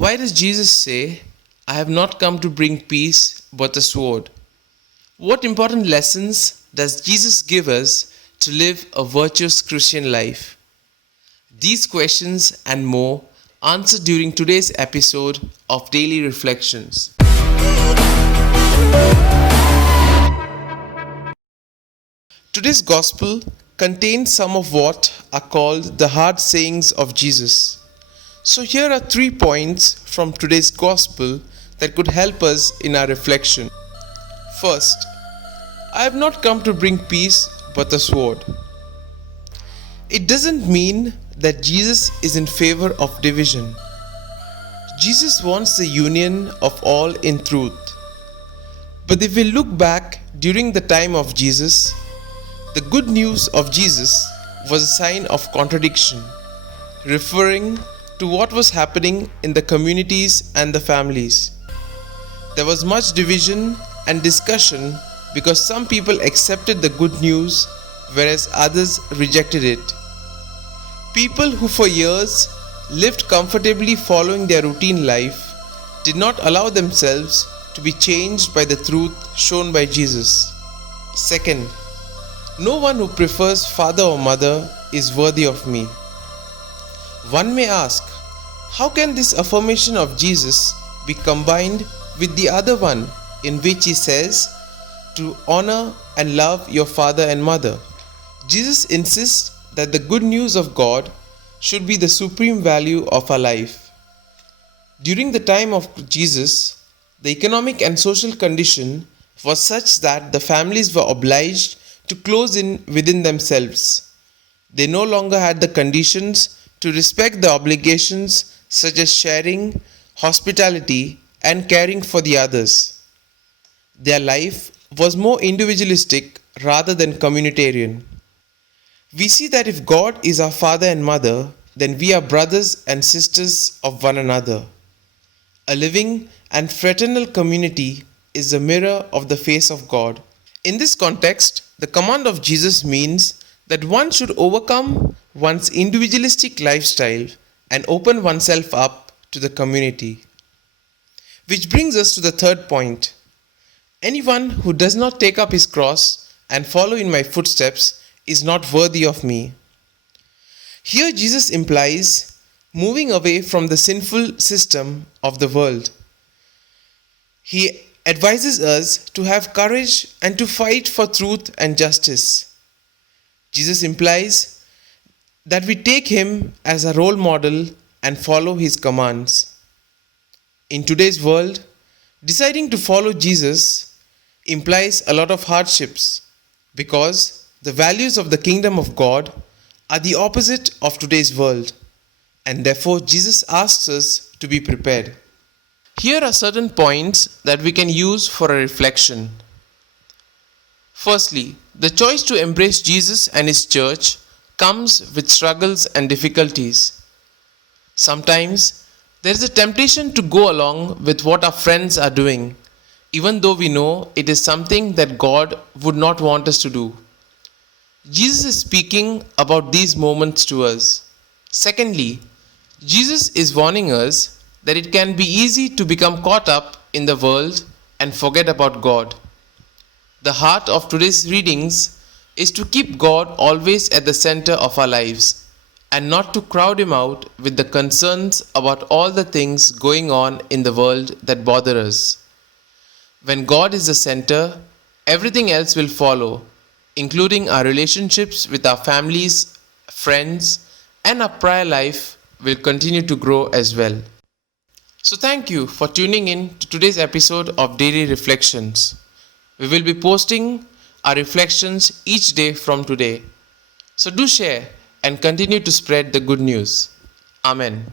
Why does Jesus say, I have not come to bring peace but a sword? What important lessons does Jesus give us to live a virtuous Christian life? These questions and more answered during today's episode of Daily Reflections. Today's Gospel contains some of what are called the hard sayings of Jesus. So here are 3 points from today's Gospel that could help us in our reflection. First, I have not come to bring peace but a sword. It doesn't mean that Jesus is in favor of division. Jesus wants the union of all in truth. But if we look back during the time of Jesus, the good news of Jesus was a sign of contradiction, referring to what was happening in the communities and the families. There was much division and discussion because some people accepted the good news whereas others rejected it. People who for years lived comfortably following their routine life did not allow themselves to be changed by the truth shown by Jesus. Second, no one who prefers father or mother is worthy of me. One may ask, how can this affirmation of Jesus be combined with the other one in which he says to honor and love your father and mother? Jesus insists that the good news of God should be the supreme value of our life. During the time of Jesus, the economic and social condition was such that the families were obliged to close in within themselves. They no longer had the conditions to respect the obligations such as sharing, hospitality, and caring for the others. Their life was more individualistic rather than communitarian. We see that if God is our father and mother, then we are brothers and sisters of one another. A living and fraternal community is the mirror of the face of God. In this context, the command of Jesus means that one should overcome one's individualistic lifestyle and open oneself up to the community. Which brings us to the third point. Anyone who does not take up his cross and follow in my footsteps is not worthy of me. Here Jesus implies moving away from the sinful system of the world. He advises us to have courage and to fight for truth and justice. Jesus implies that we take him as a role model and follow his commands. In today's world, deciding to follow Jesus implies a lot of hardships because the values of the kingdom of God are the opposite of today's world, and therefore Jesus asks us to be prepared. Here are certain points that we can use for a reflection. Firstly, the choice to embrace Jesus and his church comes with struggles and difficulties. Sometimes there is a temptation to go along with what our friends are doing, even though we know it is something that God would not want us to do. Jesus is speaking about these moments to us. Secondly, Jesus is warning us that it can be easy to become caught up in the world and forget about God. The heart of today's readings is to keep God always at the center of our lives and not to crowd him out with the concerns about all the things going on in the world that bother us. When God is the center, everything else will follow, including our relationships with our families, friends, and our prayer life will continue to grow as well. So thank you for tuning in to today's episode of Daily Reflections. We will be posting our reflections each day from today. So do share and continue to spread the good news. Amen.